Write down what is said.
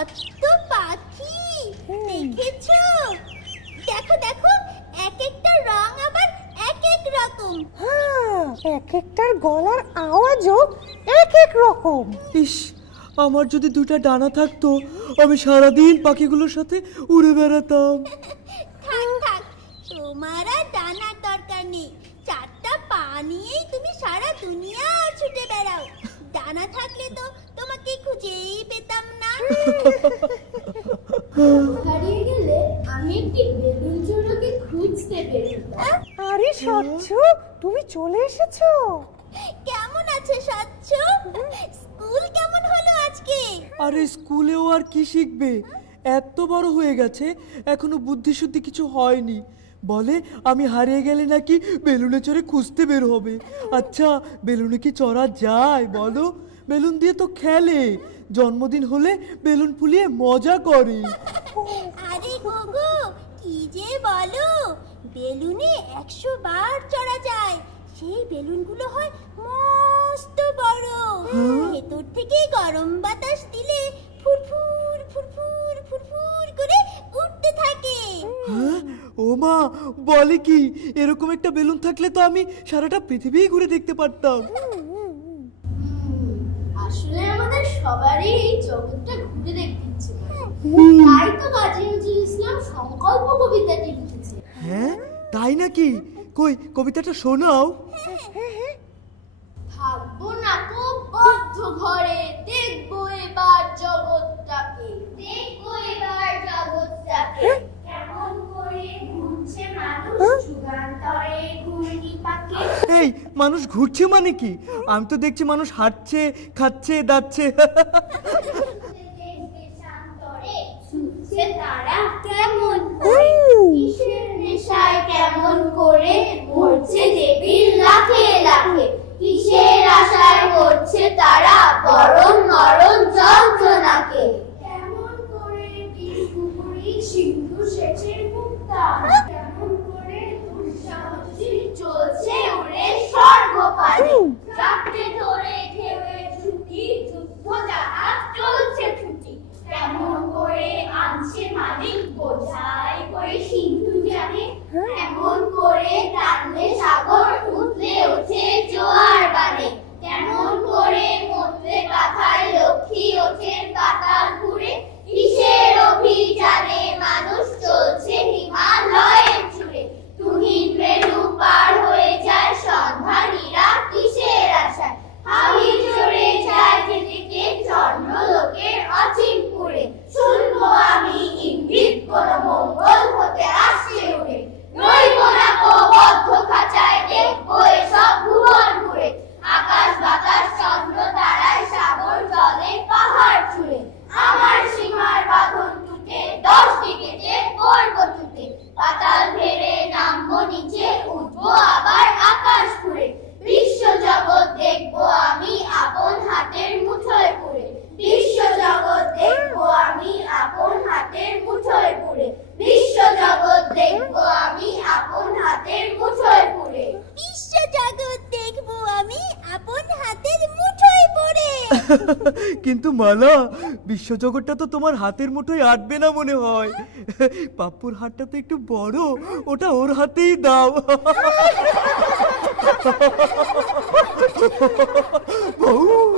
কত পাখি দেখেছো? দেখো দেখো, এক একটা রং আবার এক এক রকম। হ্যাঁ, এক একটার গলার আওয়াজও এক এক রকম। ইস, আমার যদি দুটো ডানা থাকতো আমি সারাদিন পাখিগুলোর সাথে উড়ে বেড়াতাম। থাক থাক, তোমার আর ডানার দরকার নেই। চারটা পা নিয়েই তুমি সারা দুনিয়া ছুটে বেড়াও। ডানা থাকলে তো তোমাকে খুঁজেই পেতাম না। হারিয়ে গেলে আমি একটি বেলুন চোরকে খুঁজতে বেরোতাম। আরে স্বচ্ছ, তুমি চলে এসেছো। কেমন আছে স্বচ্ছ? স্কুল কেমন হলো আজকে? আরে স্কুলেও আর কি শিখবে, এত বড় হয়ে গেছে এখনো বুদ্ধি শুদ্ধি কিছু হয়নি। বলে আমি হারিয়ে গেলে নাকি বেলুনে চড়ে খুঁজতে বের হবে। আচ্ছা, বেলুনে কি চড়া যায় বলো? বেলুন দিয়ে তো খেলে, জন্মদিন হলে বেলুন ফুলিয়ে মজা করে। আরে গোগো, কি যে বলো, বেলুনে 100 বার চড়া যায়। সেই বেলুনগুলো হয় মস্ত বড়। ভেতর থেকে গরম বাতাস দিলে ফুরফুর ফুরফুর ফুরফুর করে উঠতে থাকে। হ্যাঁ, ও মা, বলে কি? এরকম একটা বেলুন থাকলে তো আমি সারাটা পৃথিবী ঘুরে দেখতে পারতাম। আসলে আমাদের সবারই এই জগৎটা ঘুরে দেখতে ইচ্ছে করে। তাই তো কাজী নজরুল ইসলাম সংকল্প কবিতাটি লিখেছে। হ্যাঁ, তাই নাকি? কই কবিতাটা শোনাও। থাকবো না তো বদ্ধ ঘরে, দেখবো এবার জগৎটাকে, দেখবো এবার জগৎটাকে। কেমন করে ঘুরছে মানুষ যুগান্তরে ঘূর্ণি পাকে। এই, মানুষ ঘুরছে মানে কি? আমি তো দেখছি মানুষ হাঁটছে, খাচ্ছে, দাচ্ছে। দেখবে শান্তরে ছুটছে তারা কেমন করে, কিসের নেশায় কেমন করে মরছে দেবীর লাখে লাখে, কিসের আশায় করছে তারা বরণ মরণ যন্ত্রণাকে। কেমন করে বিষ্ণুপুরী সিন্ধু সেচের মুক্তা, কেমন করে দুঃসাহসী চলছে উড়ে স্বর্গপানে, চাপটে ধরে ঢেউয়ের ছুটি যুদ্ধ জাহাজ চলছে ছুটি। কেমন করে আনছে মালিক বোঝাই করে সিন্ধু জানে, কেমন করে টানলে সাগর উঠলে ওঠে জোয়ার বানে, কেমন করে মধ্যে কাঁথায় লক্ষ্মী ওঠে পাতাল ঘুরে, কিসের অভিযানে মানুষ চলছে হিমালয়ের চূড়ে। তুহিন রেণু পার হয়ে যায় সন্ধানীরা কিসের আশায়, হাওড়ি চড়ে যায় যেদিকে চন্দ্রলোকের অচিনপুরে। শুনবো আমি ইঙ্গিত কোন মঙ্গল হতে আসছে উড়ে, রইব না কো বদ্ধ খাঁচায়, দেখবো এসব ভুবন ঘুরে। আকাশ বাতাস চন্দ্র তারায় সাগর জলে পাহাড় ছুঁড়ে, আমার সীমার বাঁধন টুটে 10 দিকেতে পড়বো টুটে। পাতাল ফেরে নামবো নিচে, উঠবো আবার আকাশ ঘুরে। বিশ্ব জগৎ দেখবো আমি আপন হাতের মুঠোয় পুরে, বিশ্ব জগৎ দেখবো আমি আপন হাতের মুঠোয় পুরে, বিশ্ব জগৎ দেখবো আমি আপন হাতের মুঠোয় পুরে। বিশ্ব জগৎ দেখবো আমি আপন হাতের মুঠোয় পড়ে। কিন্তু মালা, বিশ্বজগৎটা তো তোমার হাতের মুঠোয় আটবে না মনে হয়। পাপ্পুর হাতটা তো একটু বড়, ওটা ওর হাতেই দাও। বউ।